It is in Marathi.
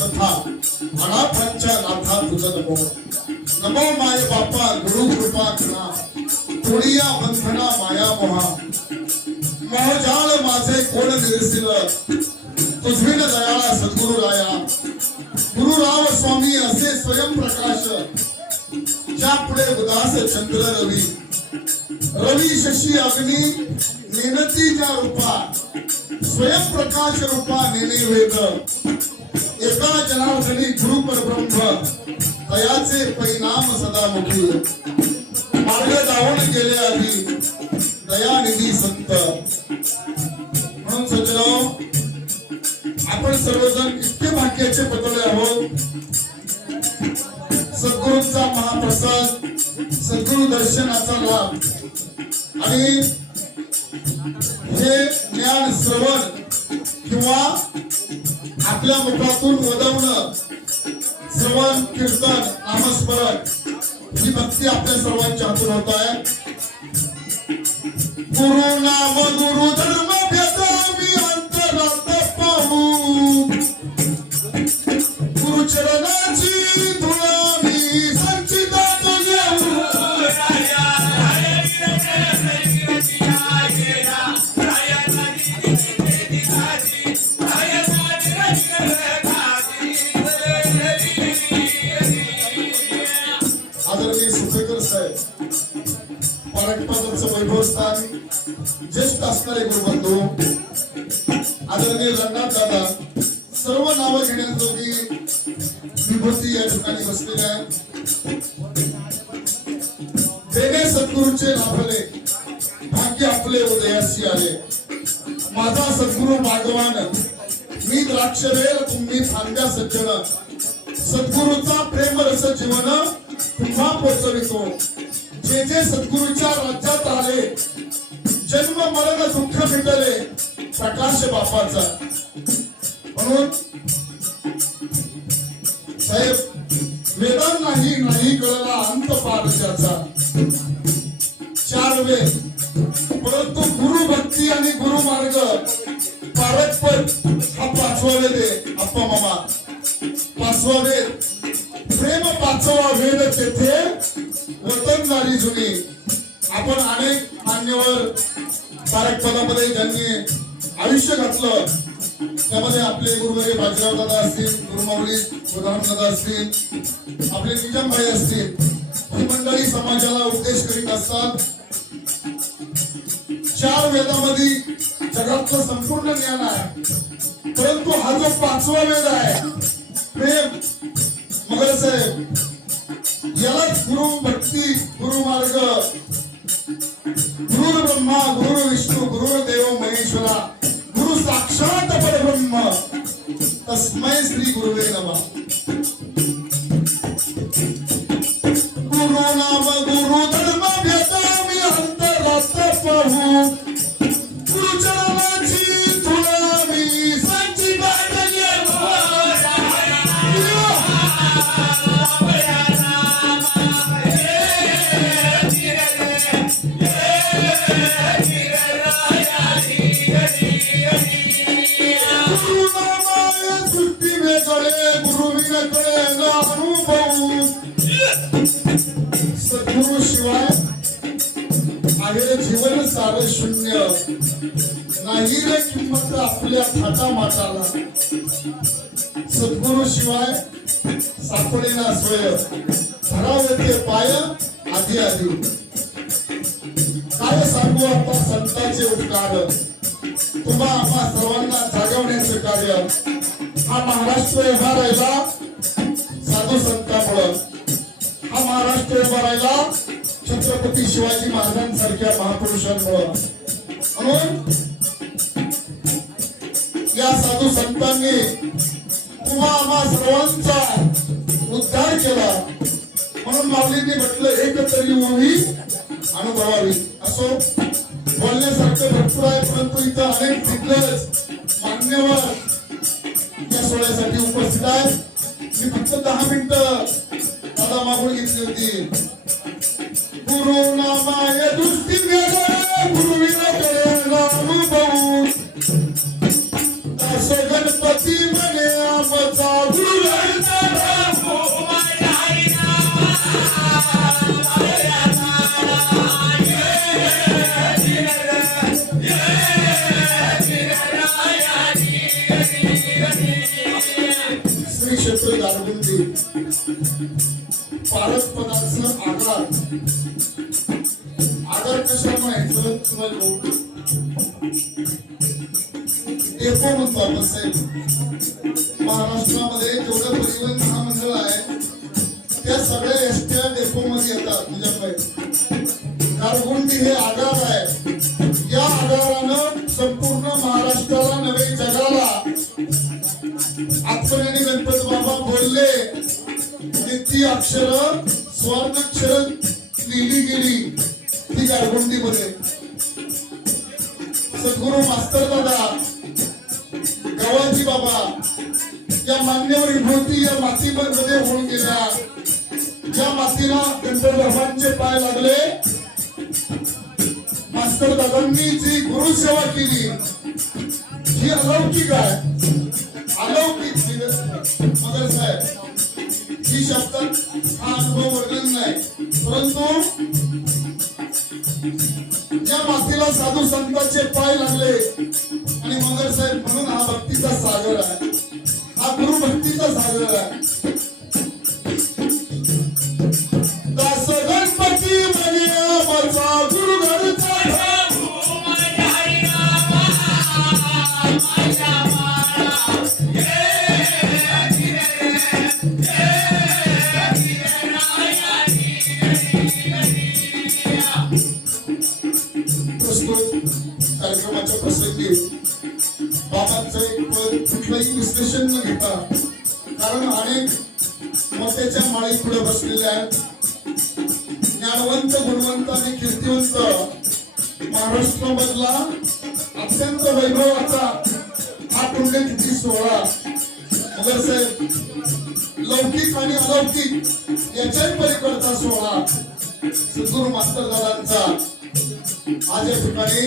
अनाथांच्या नाथा तुझ नमो। नमो माय बापा, गुरु कृपा करा। कोणिया बंधना माया मोहा। मोहजाळ माझे कोण निरसिल। तुझविन दयाळा सद्गुरु राया गुरु राव स्वामी असे स्वयंप्रकाश ज्या पुढे उदास चंद्र रवी। रवी शशी अग्नी, नेनती रूपा। स्वयंप्रकाश रूपा नेने वेद। एका जनार्दनी गुरु परब्रह्म तयाचे परिणाम सदामुखी मार्ग जाऊन गेले आधी दयानिधी संत. म्हणून सजलो आपण सर्वजण इतके भाग्याचे पतळे आहोत. सद्गुरूंचा महाप्रसाद सद्गुरु दर्शनाचा लाभ. आणि हे ज्ञान श्रवण किंवा आपल्या मुखातून वदवणं श्रवण कीर्तन आमस्मरण ही भक्ती आपल्या सर्वांच्या हातून होत आहे. गुरु नाम असणारे गुरुबंधू आदरणीय रंगनाथ दादा सर्व नावं घेण्याजोगी विभूती या ठिकाणी बसलेल्या आहेत. देणे सद्गुरूचे लाभले भाग्य आपले उदयासी आले माझा सद्गुरु मागवान मी द्राक्षवेल तुम्ही फांद्या सज्जन. सद्गुरूचा प्रेम रस जीवन तुम्हा पोचवितो. जे जे सद्गुरूच्या राज्यात आले जन्म मरण दुःख मिटले प्रकाश बापाचा. म्हणून साहेब वेदांत नाही नाही कळला अंत पारशाचा चार वेद परंतु गुरु भक्ती आणि गुरु मार्ग पारकपट हा पाचवा वेद आहे अप्पा मामा. अनेक मान्यवर पारक पदामध्ये ज्यांनी आयुष्य घातलं त्यामध्ये आपले गुरुवर्य बाजीराव दादा असतील गुरुमावली दादा असतील आपले निजामभाई असतील ही मंडळी समाजाला उपदेश करीत असतात. चार वेदामध्ये जगातलं संपूर्ण ज्ञान आहे परंतु हा जो पाचवा वेद आहे प्रेम मगर साहेब यालाच गुरु गुरु Nesli grubu ama. सद्गुरु शिवाय आहे जीवन सार शून्य. नाही रे किंमत आपल्या थाटा माटाला सद्गुरु शिवाय सापडेना सोय. धरावते पाय आधी आधी. काय सांगू आता संतांचे उपकार? तुम्हा आम्हा सर्वांना जागवण्याचं कार्य. हा महाराष्ट्र उभा राहिला साधू संतामुळं. महाराष्ट्र उभा राहिला छत्रपती शिवाजी महाराजांसारख्या महापुरुषांमुळं. म्हणून या साधू संतांनी तुम्हा आम्हा सर्वांचा उद्धार केला. म्हणून माऊलींनी म्हटलं एकतरी ओवी अनुभवावी. असो बोलण्यासारखं भरपूर आहे परंतु इथं अनेक दिग्गज मान्यवर या सोहळ्यासाठी उपस्थित आहेत. मी फक्त दहा मिनिटं दादा मागून घेतली होती गुरु नामाय दृष्टी येतोय गारगुंडी पारस पदार्थ आधार आधार कशा म्हणायचं तुम्हाला भाऊ? डेपो म्हणतो आपण साहेब महाराष्ट्रामध्ये जेवढं परिवहन महामंडळ आहे त्या सगळ्या आत्मनेनी गणपत बाबा बोलले. आणि ती अक्षर स्वर्णाक्षर लिहिली गेली. ती गारगुंडी मध्ये सद्गुरु मास्तर दादा गवाजी बाबा या मान्यवर विभूती या मातीमध्ये होऊन गेल्या. ज्या मातीला गणपत बाबांचे पाय लागले मास्तर दादांनी जी गुरुसेवा केली ही अलौकिक आहे. परंतु त्या मातीला साधू संतांचे पाय लागले आणि मगर साहेब म्हणून हा भक्तीचा सागर आहे. हा गुरु भक्तीचा सागर आहे. बाबांचं एक पद कुठलंही विश्लेषण न घेता कारण अनेक मोत्याच्या माळी पुढे बसलेले आहेत. ज्ञानवंत गुणवंत आणि कीर्तिवंत महाराष्ट्र मधला अत्यंत वैभवाचा हा पुण्यतिथी सोहळा. मगर साहेब लौकिक आणि अलौकिक याच्याही पलीकडचा सोहळा सिद्धूर मास्तर दादांचा आज या ठिकाणी